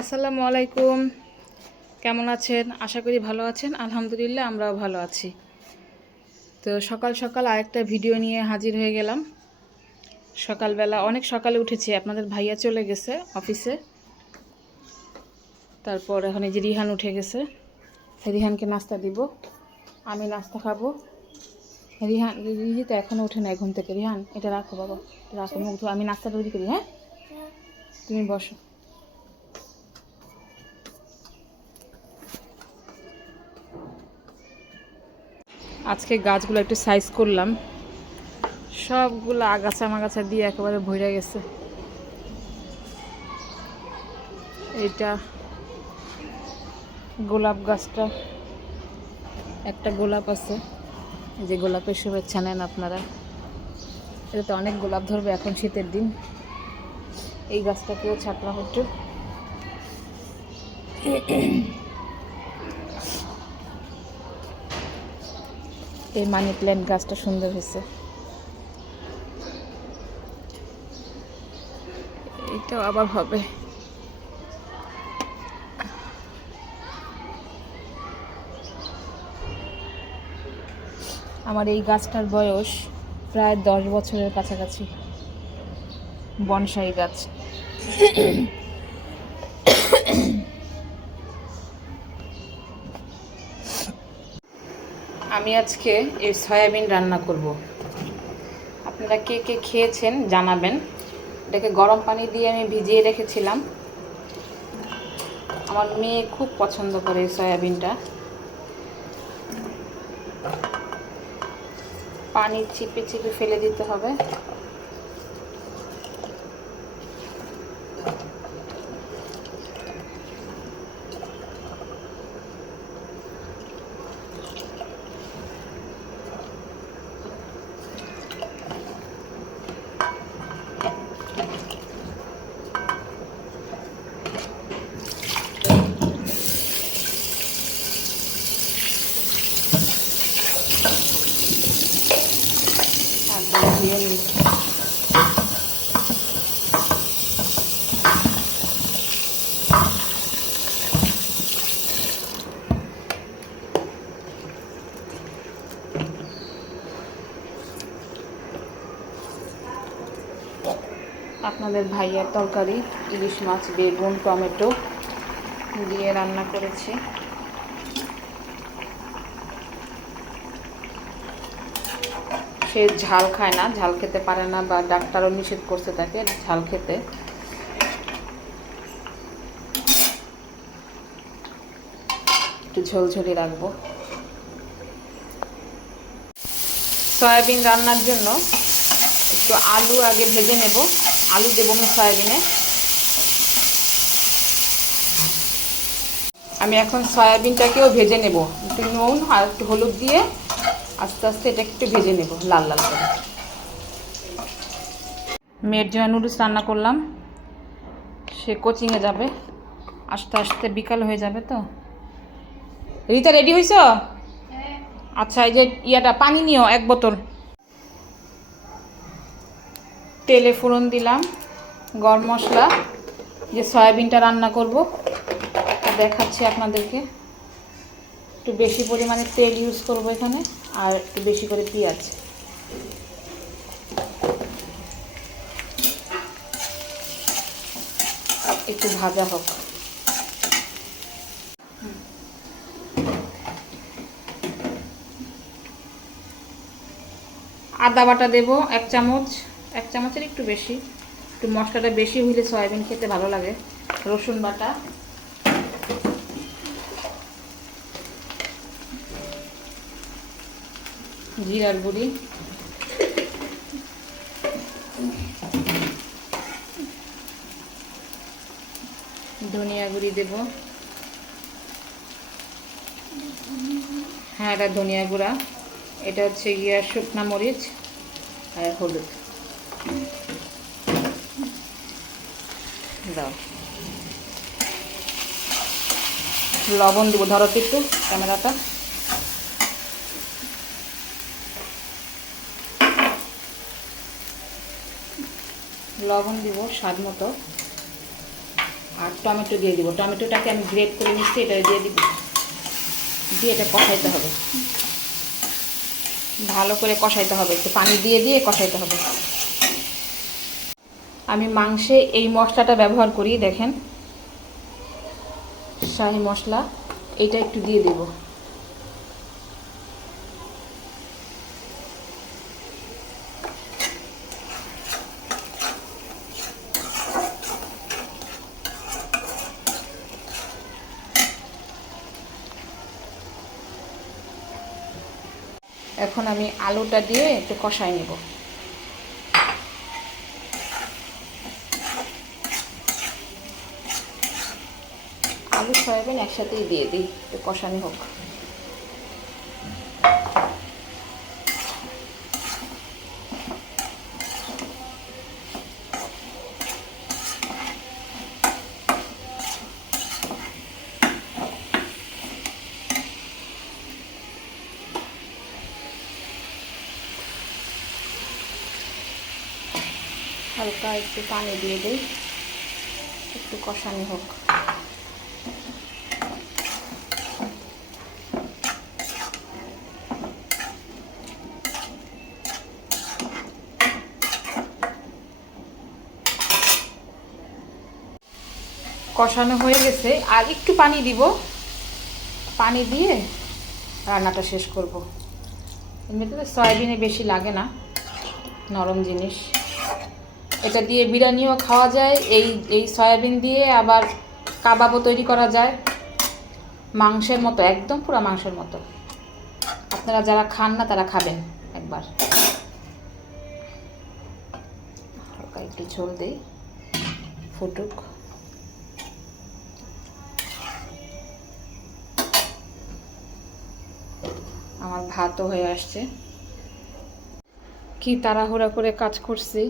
আসসালামু আলাইকুম। কেমন আছেন? আশা করি ভালো আছেন। আলহামদুলিল্লাহ, আমরাও ভালো আছি। তো সকাল সকাল আরেকটা ভিডিও নিয়ে হাজির হয়ে গেলাম। সকালবেলা, অনেক সকালে উঠেছি। আপনাদের ভাইয়া চলে গেছে অফিসে। তারপর এখন এই যে রিহান উঠে গেছে। রিহানকে নাস্তা দিব। আমি নাস্তা খাব। রিহান রিহি তো এখনও উঠে নাই ঘুম থেকে। রিহান, এটা রাখো বাবা, রাখো। মুখ আমি নাস্তা তৈরি করি হ্যাঁ? তুমি বসো। আজকে গাছগুলো একটু সাইজ করলাম। সবগুলো আগাছা মাগাছা দিয়ে একেবারে ভরে গেছে। এটা গোলাপ গাছটা। একটা গোলাপ আছে। যে গোলাপের শুভেচ্ছা নেন আপনারা। এটাতে অনেক গোলাপ ধরবে এখন শীতের দিন। এই গাছটাকেও ছাটলাম একটু। এই মানি প্ল্যান্ট গাছটা সুন্দর হয়েছে। এইটাও আবার হবে। আমার এই গাছটার বয়স প্রায় দশ বছরের কাছাকাছি। বনসাই গাছ। আমি আজকে এই সয়াবিন রান্না করব। আপনারা কে কে খেয়েছেন জানাবেন। এটাকে গরম পানি দিয়ে আমি ভিজিয়ে রেখেছিলাম। আমার মেয়ে খুব পছন্দ করে এই সয়াবিনটা। পানি চিপে চিপে ফেলে দিতে হবে একদম ধুয়ে নিই আপনাদের ভাইয়ার তরকারি, ইলিশ মাছ, বেগুন, টমেটো দিয়ে রান্না করেছি। সে ঝাল খায় না, ঝাল খেতে পারে না বা ডাক্তারও নিষেধ করছে তাকে ঝাল খেতে। একটু ঝোলঝোলি রাখব। সয়াবিন রান্নার জন্য একটু আলু আগে ভেজে নেব। আলু দেবো আমি সয়াবিনে। আমি এখন সয়াবিনটাকেও ভেজে নেব। একটু নুন আর একটু হলুদ দিয়ে আস্তে আস্তে এটা একটু ভেজে নেব লাল লাল করে। মেয়ের জন্য নুডলস রান্না করলাম। সে কোচিংয়ে যাবে। আস্তে আস্তে বিকাল হয়ে যাবে তো। রিতা রেডি হয়েছ আচ্ছা এই যে ইয়াটা পানি নিও এক বোতল। তেলে ফোড়ন দিলাম, গরম মশলা, যে সয়াবিনটা রান্না করব দেখাচ্ছি আপনাদেরকে। একটু বেশি পরিমাণে তেল ইউজ করব এখানে, আর একটু বেশি করে পেঁয়াজ। একটু ভাজা হোক। আদা বাটা দেব, এক চামচ। এক চামচের একটু বেশি। একটু মশলাটা বেশি হইলে সয়াবিন খেতে ভালো লাগে। রসুন বাটা। জিরার গুঁড়ি। ধনিয়া গুঁড়ি দেব। হ্যাঁ এটা ধনিয়া গুঁড়া। এটা হচ্ছে গিয়া শুকনা মরিচ আর হলুদ। দাও। লবণ দেবো, ধরো তো একটু ক্যামেরাটা। লবণ দিব স্বাদ মতো। আর টমেটো দিয়ে দিব। টমেটোটাকে আমি গ্রেট করে নিচ্ছি এটা দিয়ে দিব। দিয়ে এটা কষাইতে হবে। ভালো করে কষাইতে হবে, একটু পানি দিয়ে দিয়ে কষাইতে হবে। আমি মাংসে এই মশলাটা ব্যবহার করি, দেখেন। শাহি মশলা এটা একটু দিয়ে দেব। এখন আমি আলুটা দিয়ে একটু কষাই নেব। আলু, সয়াবিন একসাথেই দিয়ে দিই, একটু কষানি হোক। হালকা একটু পানি দিয়ে দিই, একটু কষানি হোক। কষানো হয়ে গেছে। আর একটু পানি দিব। পানি দিয়ে রান্নাটা শেষ করব। এমনিতে তো সয়াবিনে বেশি লাগে না, নরম জিনিস। এটা দিয়ে বিরিয়ানিও খাওয়া যায়। এই এই সয়াবিন দিয়ে আবার কাবাবও তৈরি করা যায়। মাংসের মতো, একদম পুরো মাংসের মতো। আপনারা যারা খান না, তারা খাবেন একবার। হালকা একটু ঝোল দিই। ফুটুক। আমার ভাতও হয়ে আসছে। কি তাড়াহুড়া করে কাজ করছি।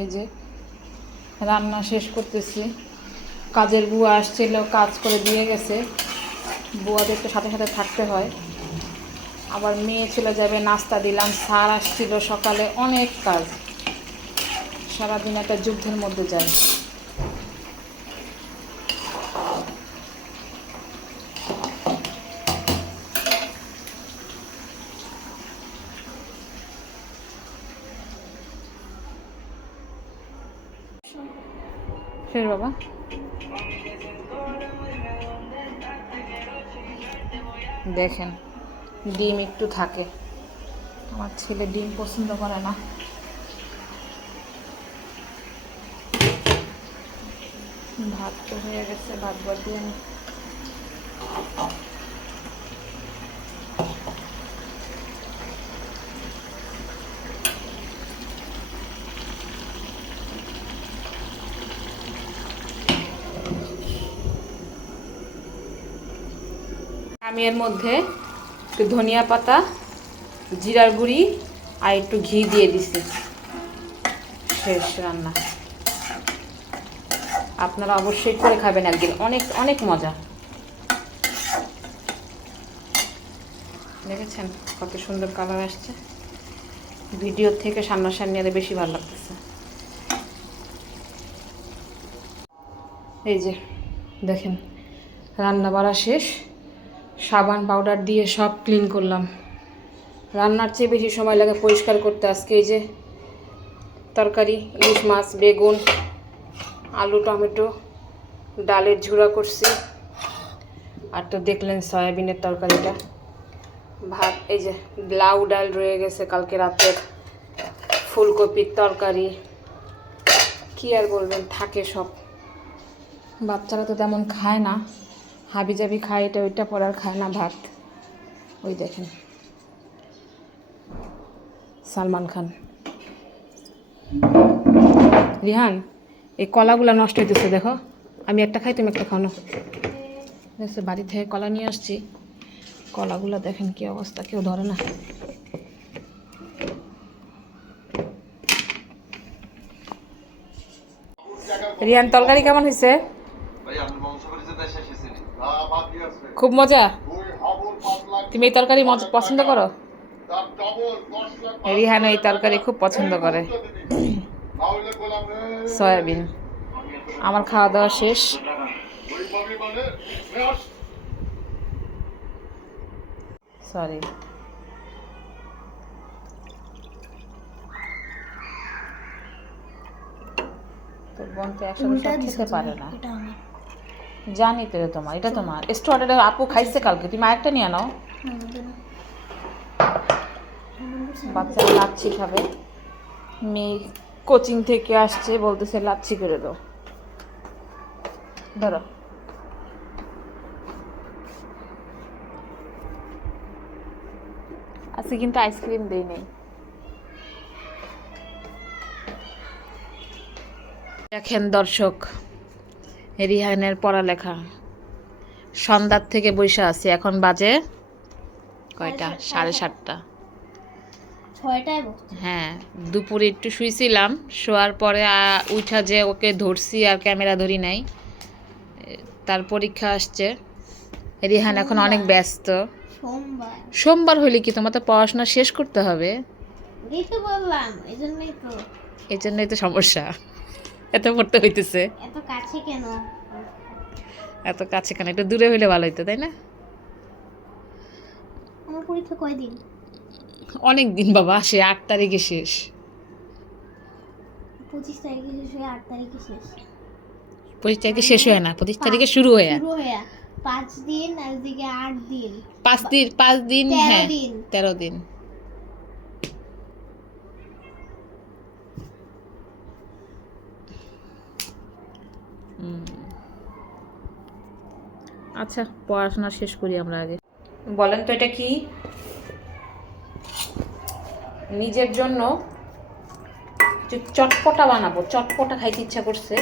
এই যে রান্না শেষ করতেছি। কাজের বুয়া আসছিল, কাজ করে দিয়ে গেছে। বুয়াদের তো সাথে সাথে থাকতে হয়। আবার মেয়ে চলে যাবে, নাস্তা দিলাম, স্যার আসছিল সকালে, অনেক কাজ। সারাদিন একটা যুদ্ধের মধ্যে যায়। দেখেন, ডিম একটু থাকে। আমার ছেলে ডিম পছন্দ করে না। ভাত তো হয়ে গেছে, ভাত ভাত দিয়ে আমি আমি এর মধ্যে একটু ধনিয়া পাতা, জিরার গুঁড়ি আর একটু ঘি দিয়ে দিছি। শেষ রান্না। আপনারা অবশ্যই করে খাবেন একদিন। অনেক অনেক মজা। দেখেছেন কত সুন্দর কালার আসছে? ভিডিও থেকে সামনাসামনি আরে বেশি ভালো লাগতেছে। এই যে, দেখেন রান্না বাড়া শেষ। সাবান পাউডার দিয়ে সব ক্লিন করলাম। রান্নার চেয়ে বেশি সময় লাগে পরিষ্কার করতে। আজকে এই যে তরকারি, ইলিশ মাছ, বেগুন, আলু, টমেটো, ডালের ঝুড়া করছি। আর তো দেখলেন সয়াবিনের তরকারিটা। ভাত, এই যে লাউ ডাল রয়ে গেছে কালকে রাতের। ফুলকপির তরকারি। কি আর বলবেন, থাকে সব। বাচ্চারা তো তেমন খায় না। হাবি জাবি খায়, এটা ওইটা পর আর খায় না ভাত। ওই দেখেন। সালমান খান। রিহান, এই কলাগুলো নষ্ট হইতেছে, দেখো। আমি একটা খাই, তুমি একটা খাও না। দেখছ, বাড়ি থেকে কলা নিয়ে আসছি। কলাগুলো দেখেন কি অবস্থা, কেউ ধরে না। রিহান, তরকারি কেমন হয়েছে খুব মজা? তুমি এই তরকারি পছন্দ করো? তার রিহান এই তরকারি খুব পছন্দ করে। সয়াবিন। আমার খাওয়া দাওয়া শেষ। সরি। তো বোন তো একসাথে খেতে পারে না। জানি তো রে তোমার, এটা তোমার। স্টোয়ারে আপু খাইছে কালকে, তুমি আরেকটা নিয়ে নাও। বাচ্চারা লাচ্ছি খাবে। মেয়ে কোচিং থেকে আসছে, বলতেছে লাচ্ছি করে দাও। ধরো। আজকে কিন্তু আইসক্রিম দেই নেই। দেখেন দর্শক রিহানের পড়ালেখা। সন্ধ্যার থেকে বসে আছি। এখন বাজে কয়টা? সাড়ে সাতটা। হ্যাঁ। দুপুরে একটু শুয়েছিলাম শোয়ার পরে উঠা যে ওকে ধরছি আর ক্যামেরা ধরি নাই। তার পরীক্ষা আসছে। রিহান এখন অনেক ব্যস্ত। সোমবার। হলে কি তোমার তো পড়াশোনা শেষ করতে হবে? এই জন্যই তো সমস্যা। এত পড়তে হইতেছে। এত কাছে কেন? এত কাছে কেন? একটু দূরে হইলে ভালো হইতো তাই না? আমার পরীক্ষা কয়দিন? অনেক দিন বাবা সে আট তারিখে শেষ। পঁচিশ তারিখে শেষ হয়ে আট তারিখে শেষ। পঁচিশ তারিখে শেষ হয় না পঁচিশ তারিখে শুরু হয়ে পাঁচ দিন আর দিকে আট দিন। পাঁচ দিন পাঁচ দিন হ্যাঁ তেরো দিন। আচ্ছা পড়াশোনা শেষ করি আমরা আগে। বলেন তো এটা কি? নিজের জন্য চটপটা বানাবো, চটপটা খাইতে ইচ্ছা করছে।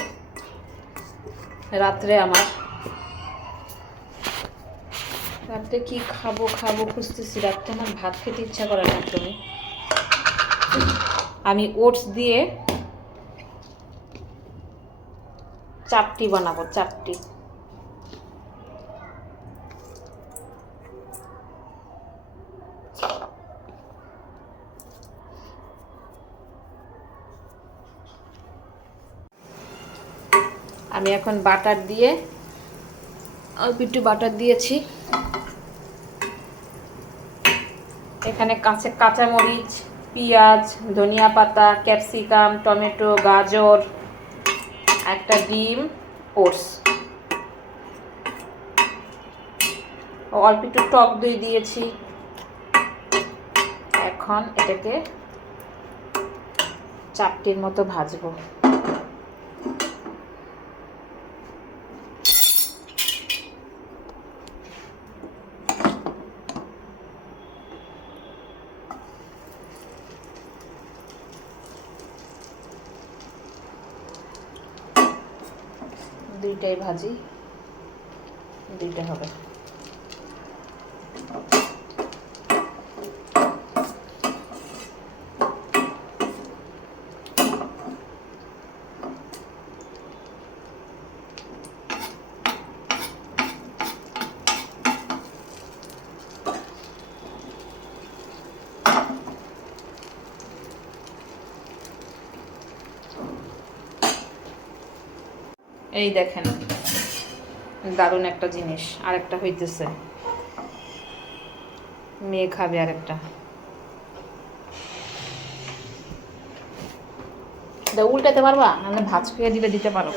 রাত্রে আমার। রাত্রে কি খাব খাব খুঁজতেছি, রাত্রে আমার ভাত খেতে ইচ্ছা করে না একদমই। আমি ওটস দিয়ে চাপটি বানাবো চাপটি আমি এখন বাটার দিয়ে অল্প একটু বাটার দিয়েছি। এখানে কাঁচা, কাঁচামরিচ, পেঁয়াজ, ধনিয়া পাতা, ক্যাপসিকাম, টমেটো, গাজর, একটা ডিম, ওটস। অল্প একটু টক দই দিয়েছি। এখন এটাকে চাপটির মতো ভাজবো। দুইটাই ভাজি দুইটা হবে। এই দেখেন দারুণ একটা জিনিস, আরেকটা হইতেছে। মেয়ে খাবে আরেকটা। একটা উল্টাতে পারবা? নাহলে ভাজ করে দিলে দিতে পারো।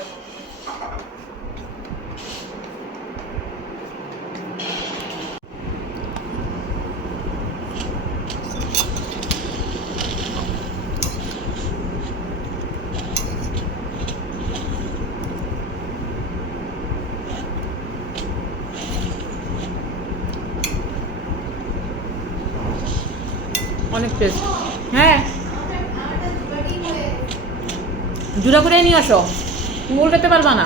অনেক টেস্ট হ্যাঁ। জুড়া করে নিয়ে আসো। তুমি খেতে পারবা না।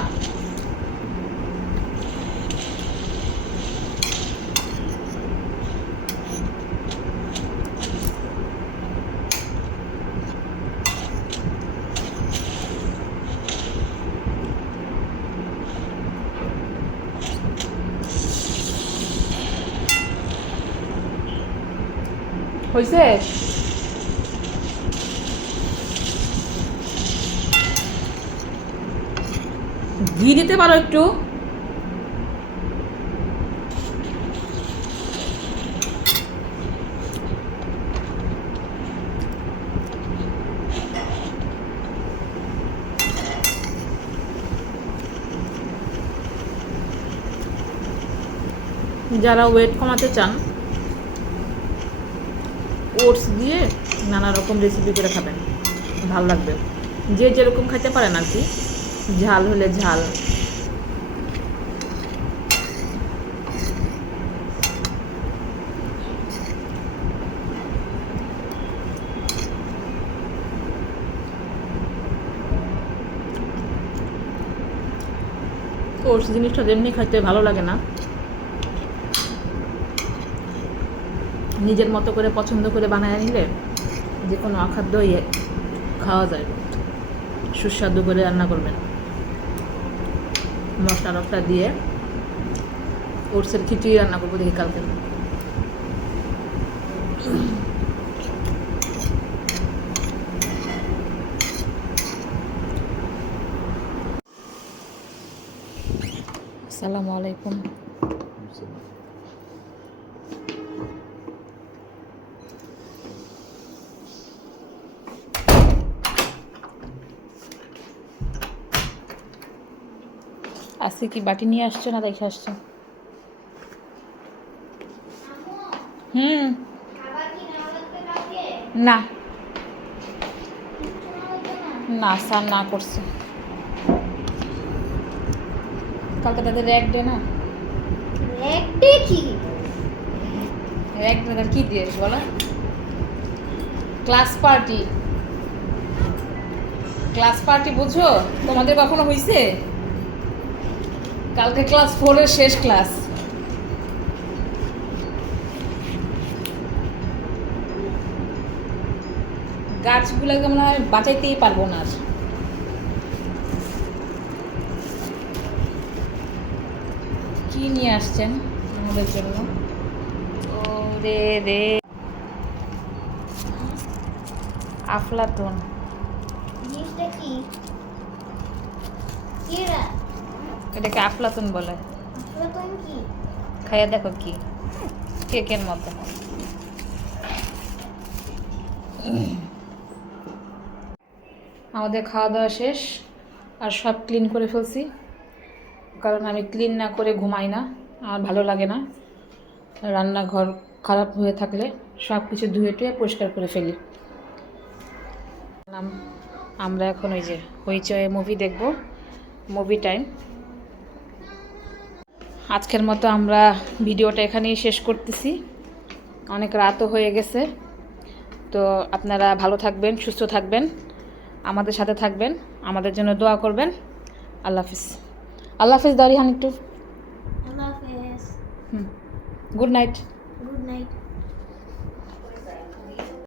হয়েছে ঘি দিতে পারো একটু। যারা ওয়েট কমাতে চান ওটস দিয়ে নানা রকম রেসিপি করে খাবেন। ভালো লাগবে। যে যেরকম খাইতে পারেন আর কি। ঝাল হলে ঝাল। ওটস জিনিসটা যেমনি খাইতে ভালো লাগে না নিজের মতো করে পছন্দ করে বানায় নিলে যে কোনো অখাদ্যই খাওয়া যায়। সুস্বাদু করে রান্না করবেন। মশলা টশলা দিয়ে ওটসের খিচুড়ি রান্না করব দেখি কালকে। আসসালামু আলাইকুম। আজকে কি? বাটি নিয়ে আসছো না দেখে আসছো? হুম। কি না। না স্যার না করছে। কালকে তাদের র্যাক ডে না? এক দেখি র্যাক ডে তাদের কী দিয়ে বলো? Class party. ক্লাস পার্টি বুঝো? তোমাদের কখনো হয়েছে কালকে ক্লাস ফোরের শেষ ক্লাস। গাছগুলোকে মনে হয় বাঁচাইতেই পারব না আর। কি নিয়ে আসছেন আমাদের জন্য? ও রে রে। আফলাতুন। জিনিসটা কি? কি রা? এটাকে আফলাতুন বলে। কি? খাইয়া দেখো কি। কেকের মতো। আমাদের খাওয়া দাওয়া শেষ আর সব ক্লিন করে ফেলছি। কারণ আমি ক্লিন না করে ঘুমাই না আর ভালো লাগে না। রান্নাঘর খারাপ হয়ে থাকলে সব কিছু ধুয়ে টুয়ে পরিষ্কার করে ফেলি। আমরা এখন ওই যে হইচয়ে মুভি দেখব। মুভি টাইম আজকের মতো আমরা ভিডিওটা এখানেই শেষ করতেছি। অনেক রাতও হয়ে গেছে। তো আপনারা ভালো থাকবেন সুস্থ থাকবেন আমাদের সাথে থাকবেন আমাদের জন্য দোয়া করবেন। আল্লাহ হাফিজ। আল্লাহ হাফিজ দারিহান হান একটু। আল্লাহ হাফিজ। হুম। Good night. Good night.